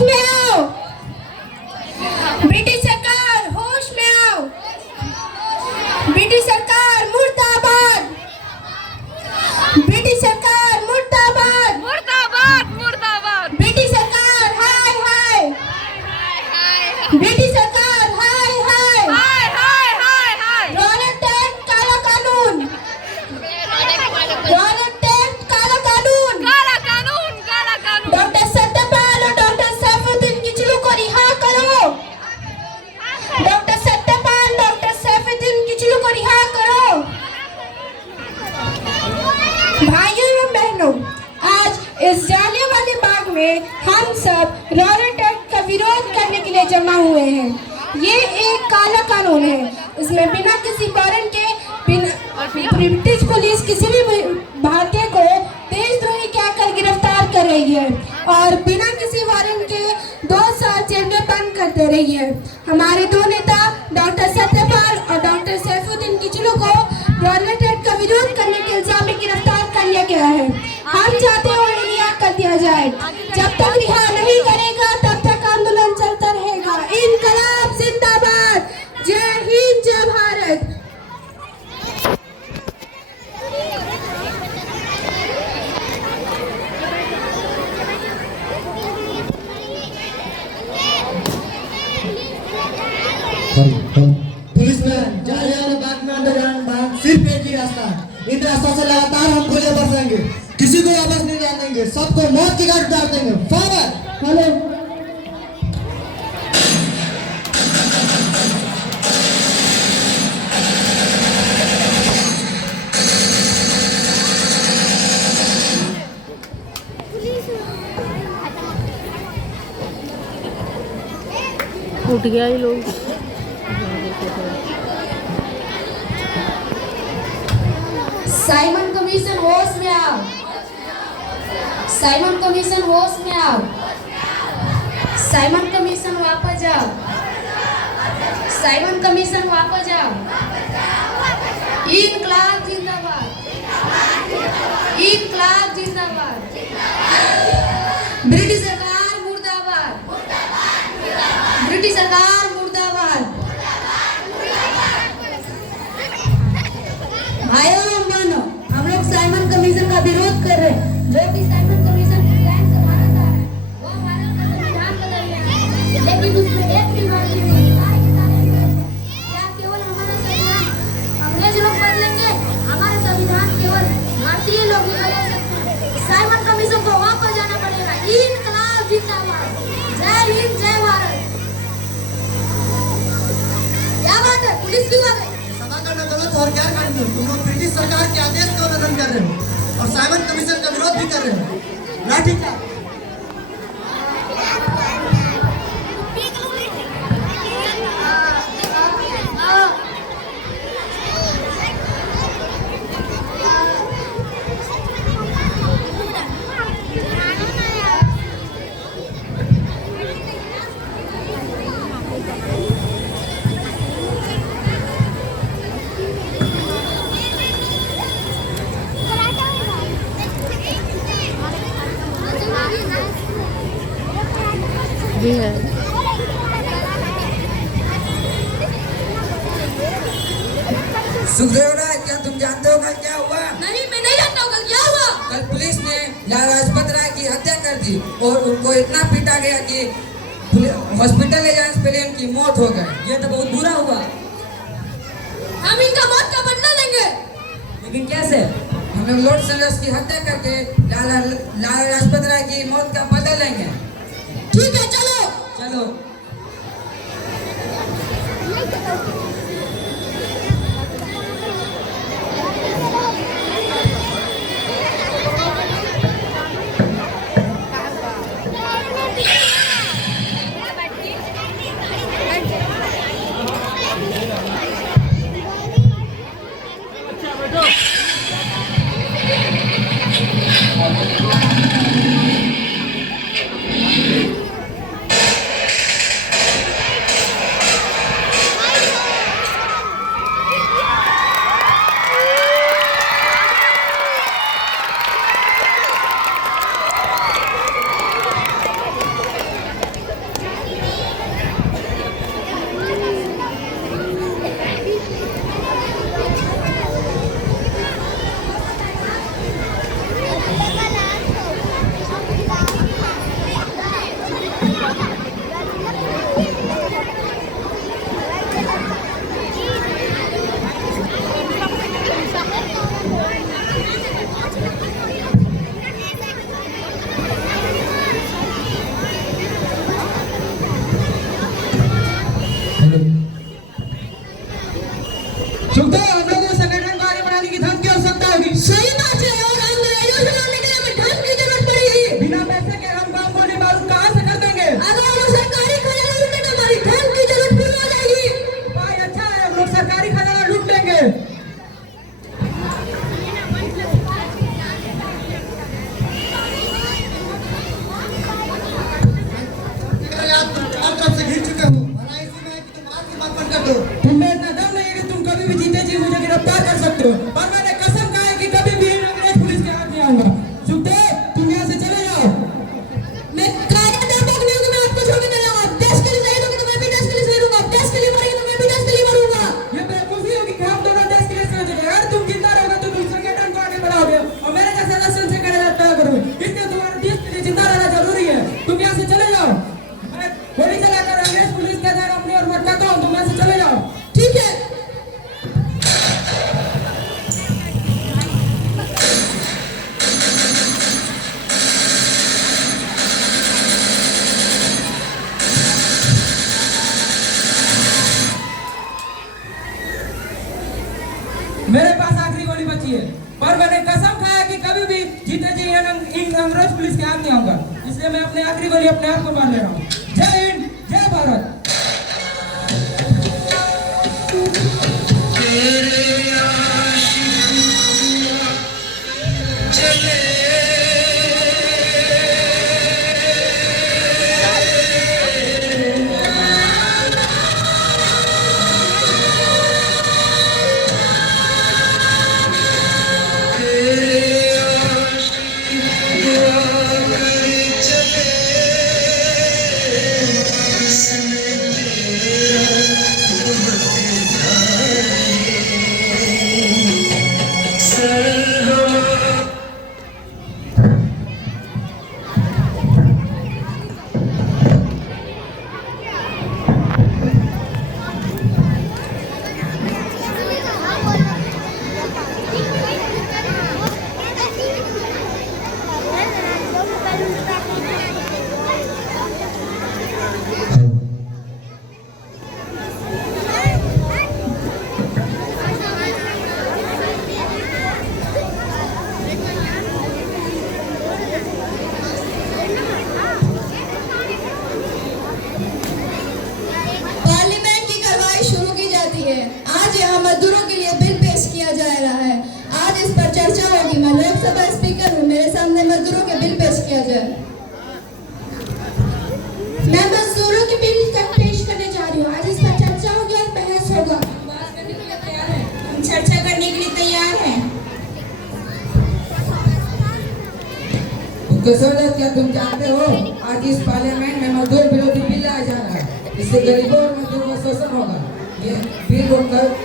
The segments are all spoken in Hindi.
में आओ, ब्रिटिश सरकार होश में आओ, ब्रिटिश सरकार मुर्दाबाद, ब्रिटिश सरकार मुर्दाबाद, मुर्दाबाद मुर्दाबाद, ब्रिटिश सरकार हाय हाय, ब्रिटिश सरकार हाय हाय, हाय हाय हाय हाय, रॉलेट एक्ट काला कानून, रॉलेट एक्ट काला कानून, काला कानून, काला कानून, डॉक्टर सत्यपाल और डॉक्टर सैफुद्दीन किचलू को रिहा करो, डॉक्टर सत्यपाल, डॉक्टर सैफुद्दीन किचलू को रिहा करो। भाइयों एवं बहनों, आज इस जालियांवाला बाग में हम सब रॉलेट एक्ट का विरोध करने के लिए जमा हुए हैं। ये एक काला कानून है, इसमें बिना किसी वारंट के ब्रिटिश पुलिस किसी भी भारतीय को देशद्रोही कहकर गिरफ्तार कर रही है और बिना किसी वारंट के 2 साल जेल में बंद कर दे रही है। हमारे दो नेता डॉक्टर सत्यपाल और डॉक्टर सैफुद्दीन किचलू को रॉलेट एक्ट का विरोध करने के इल्जाम में गिरफ्तार कर लिया गया है। हम चाहते हैं उन्हें रिहा कर दिया जाए। जब तक रिहा नहीं करेगा तब तक आंदोलन चलता रहेगा। इनकलाब जिंदाबाद, जय हिंद, जय भारत। पुलिसमैन जालियांवाला बाग में अंदर जाने बाद सिर्फ एक ही रास्ता है। इन रास्तों से लगातार हम गोलियां बरसेंगे, किसी को वापस नहीं जाने देंगे, सबको मौत की घाट उतार देंगे। फॉरवर्ड। हेलो उठ गया ये लोग। साइमन कमीशन होश में आओ, साइमन कमीशन होश में आओ, साइमन कमीशन वापस जाओ, साइमन कमीशन वापस जाओ। इनकलाब जिंदाबाद, इनकलाब जिंदाबाद, ब्रिटिश सरकार मुर्दाबाद, ब्रिटिश सरकार मुर्दाबाद। भाइयों और बहनों, हम लोग साइमन कमीशन का विरोध कर रहे हैं। जो भी साइमन कमीशन की लाइन से भारत आ रहा है, वो भारत का संविधान बदल रहा है, लेकिन उसमें एक भी बात नहीं है। क्या केवल हमारा संविधान अंग्रेज लोग बदलेंगे? हमारा संविधान केवल भारतीय लोग ही बदल सकते हैं। साइमन कमीशन को वापस जाना पड़ेगा। इनकलाब जिंदाबाद, जय हिंद, जय भारत। क्या बात है, पुलिस क्यों आ गई? सभा करना गलत और गैर कानूनी। तुम लोग ब्रिटिश सरकार के आदेश का उल्लंघन कर रहे हो और साइमन कमीशन का विरोध भी कर रहे हो। लाठी चार्ज। भी है। सुखदेव राय, क्या तुम जानते हो कल क्या हुआ? नहीं, मैं नहीं जानता हूँ कल क्या हुआ। कल पुलिस ने लाला लाजपत राय की हत्या कर दी और उनको इतना पीटा गया कि हॉस्पिटल ले जाने से पहले उनकी मौत हो गई। ये तो बहुत बुरा हुआ। हम इनका मौत का बदला लेंगे। लेकिन कैसे? हम लोग लॉर्ड संघर्ष की हत्या करके लाला लाजपत राय की मौत का बदला लेंगे। ठीक है, चलो चलो। पुलिस के हाथ नहीं आऊंगा, इसलिए मैं अपने आखिरी गोली अपने आप को मार ले रहा हूँ। जय हिंद, जय भारत। मजदूरों के लिए बिल पेश किया जा रहा है। आज इस पर चर्चा होगी। मैं लोकसभा स्पीकर हूँ, मेरे सामने मजदूरों के बिल पेश किया जाए। मैं मजदूरों के बिल पेश करने जा रही हूँ। आज इस पर चर्चा होगी और बहस होगा। हम चर्चा करने के लिए तैयार हैं। क्या तुम जानते हो आज इस पार्लियामेंट में मजदूर विरोधी बिल लाया जा रहा है। इससे गरीबों और मजदूरों का शोषण होगा। ये बिल को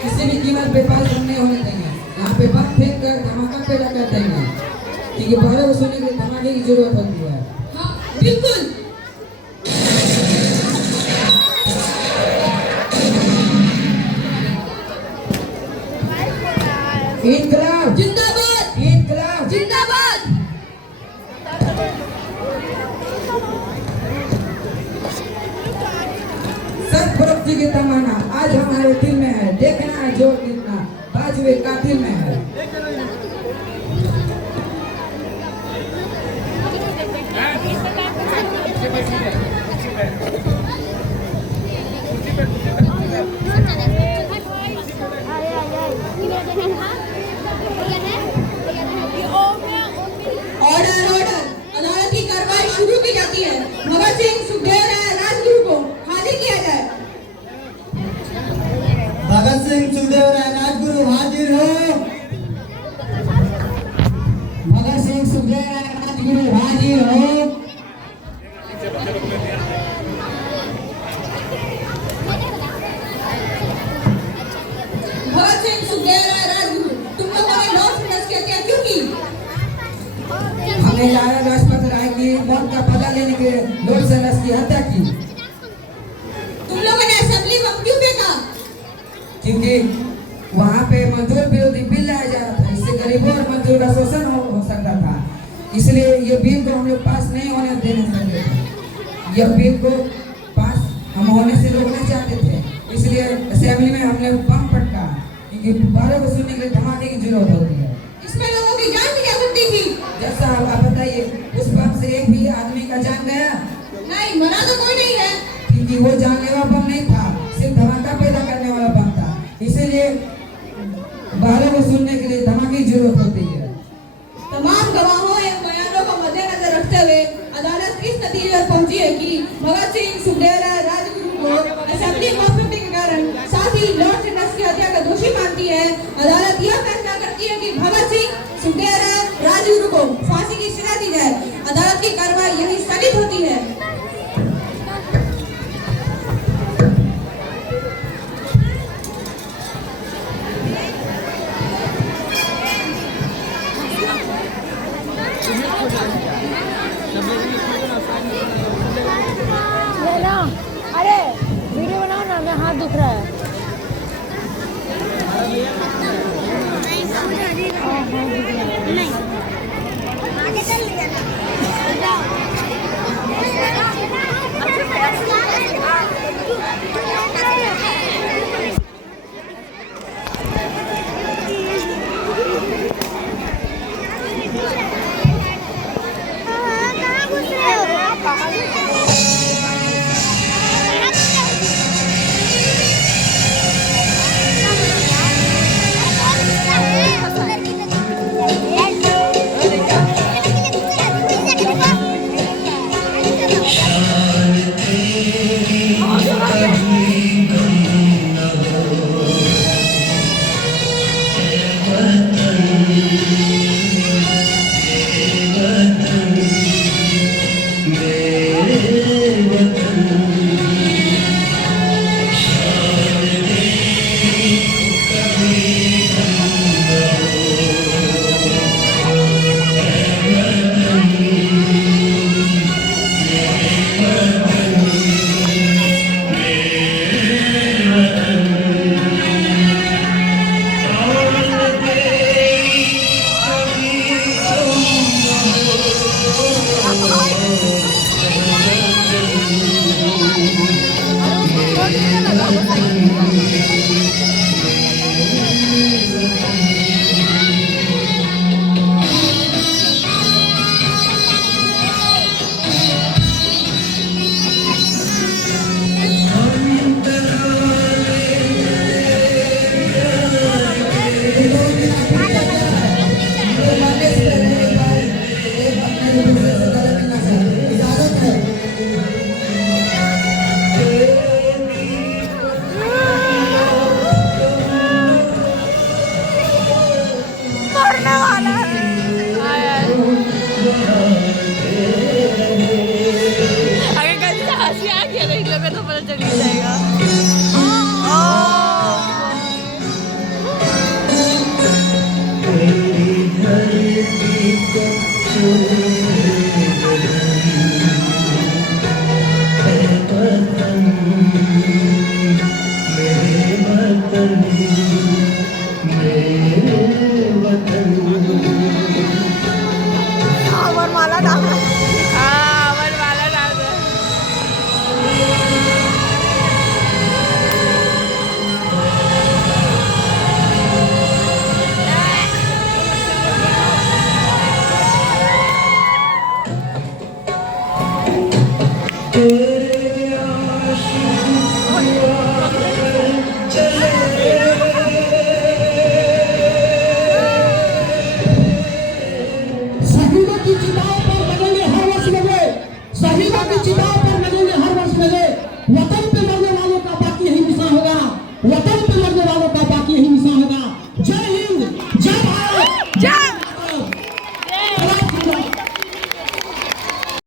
किसी भी कीमत पे पास नहीं होने देंगे। यहाँ पे बम फेंक कर धमाका पैदा कर देंगे, क्योंकि बाहर वसूलने के लिए धमाके की जरूरत होती है। हाँ, बिल्कुल। इनकलाब जिंदाबाद, इनकलाब जिंदाबाद। सतप्रति की तमन्ना आज हमारे दिल में है। देखना है जो कितना बाजुए कातिल में है। Order, order. अदालत की कार्रवाई शुरू की जाती है। भगत सिंह, सुखदेव राय, राजगुरु को हाजिर किया जाए। भगत सिंह, सुखदेव राय, राजगुरु हाजिर हो। भगत सिंह, सुखदेव राय, राजगुरु हाजिर हो। भगत सिंह, सुखदेव राय, राजगुरु, तुम लोगों ने लॉ संघर्ष की हत्या क्यों की? हमने लाला लाजपत राय की मौत का पता लेने के लिए लोक संघर्ष की हत्या की। तुम लोगों ने असेंबली में क्यों फेंका? क्योंकि वहाँ पे मजदूर विरोधी बिल लाया जा रहा था। इससे गरीबों और मजदूर का शोषण हो सकता था। इसलिए ये बिल को हम लोग पास नहीं होने देने सकते थे। यह बिल को पास हम होने से रोकना चाहते थे। इसलिए असेंबली में हमने बम पटका, क्योंकि बाहर को सुनने के लिए धमाके की जरूरत होती है। इसमें लोगों की जान भी जा सकती थी। जैसा आप बताइए, उस बम से एक भी आदमी का जान गया? नहीं, मरा तो कोई नहीं है। क्योंकि वो जानलेवा बम नहीं था, सिर्फ धमाका पैदा करने वाला बम था। इसीलिए बाहर को सुनने के लिए धमाके की जरूरत होती है। तमाम गवाहों या बयानों को मद्देनजर रखते हुए अदालत इस नतीजे पर पहुंची है कि भगत सिंह, सुखदेव राय, राजगुरु को असेंबली मॉबलिंग के कारण साथ ही लॉर्ड संघर्ष की हत्या का दोषी मानती है। अदालत यह फैसला करती है कि भगत सिंह, सुखदेव राय, राजगुरु को फांसी की सजा दी जाए। अदालत की कार्रवाई यही स्थगित होती है। अरे वीडियो बनाओ ना, मेरा हाथ दुख रहा है। नहीं आगे चल लिया। होगा तो पता चल ही जाएगा। वरमाला डाल रहा है। हाँ वरमाला डाल दो। शहीदों की चिताओं पर बनेंगे हर वर्ष लगे, शहीदों की चिताओं